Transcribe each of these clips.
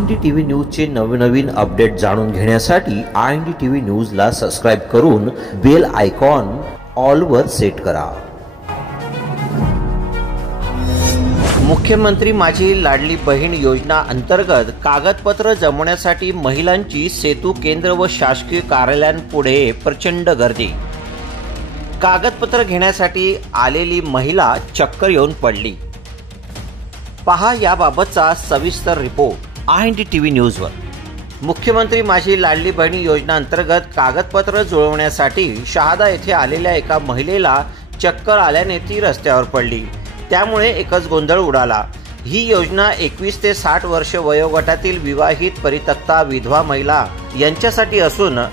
INDTV न्यूजचे नवनवीन update जाणून घेण्यासाठी INDTV न्यूजला सबस्क्राइब करून बेल आयकॉन ऑलवर सेट करा। मुख्यमंत्री माझी लाडली बहीण योजना अंतर्गत कागदपत्र जमवण्यासाठी महिलांची सेतू केंद्र व शासकीय कार्यालयांपुढे प्रचंड गर्दी। कागदपत्र घेण्यासाठी आलेली महिला चक्कर येऊन पडली। पहा याबाबतचा सविस्तर रिपोर्ट INDTV न्यूजवर। मुख्यमंत्री माझी लाडली बहीण योजना अंतर्गत कागदपत्र जुळवण्यासाठी शहादा येथे आलेल्या एका महिलेला चक्कर आल्याने ती रस्त्यावर पडली। त्यामुळे एकच गोंधळ उडाला। ही योजना 21 ते 60 वर्ष वयोगटातील विवाहित परित्यक्ता विधवा महिला यांच्यासाठी असून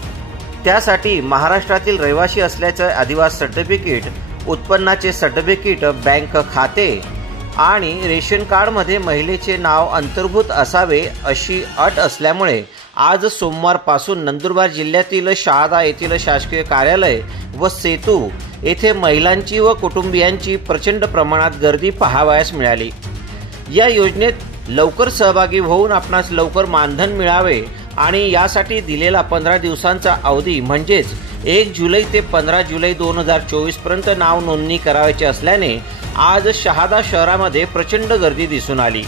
त्यासाठी महाराष्ट्रातील रहिवासी असल्याचे अधिवास सर्टिफिकेट, उत्पन्नाचे सर्टिफिकेट, बँक खाते आणि रेशन कार्ड मध्ये महिलेचे नाव अंतर्भूत असावे अशी अट असल्यामुळे आज सोमवारपासून नंदुरबार जिल्ह्यातील शहादा येथील शासकीय कार्यालय व सेतू येथे महिलांची व कुटुंबियांची प्रचंड प्रमाणात गर्दी पाहावयास मिळाली। या योजनेत लवकर सहभागी होऊन आपणास लवकर मानधन मिळावे आणि यासाठी दिलेला 15 दिवसांचा अवधी म्हणजेच 1 जुलै ते 15 जुलै 2024 पर्यंत नाव नोंदणी करायची असल्याने आज शहादा शहरामध्ये प्रचंड गर्दी दिसून आली।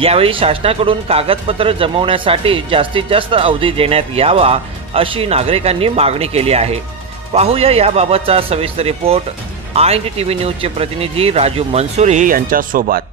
यावेळी शासनाकडून कागदपत्र जमवण्यासाठी जास्तीत जास्त अवधी देण्यात यावा अशी नागरिकांनी मागणी केली आहे। पाहूया याबाबतचा सविस्तर रिपोर्ट INDTV न्यूजचे प्रतिनिधी राजू मनसुरी यांच्या सोबत।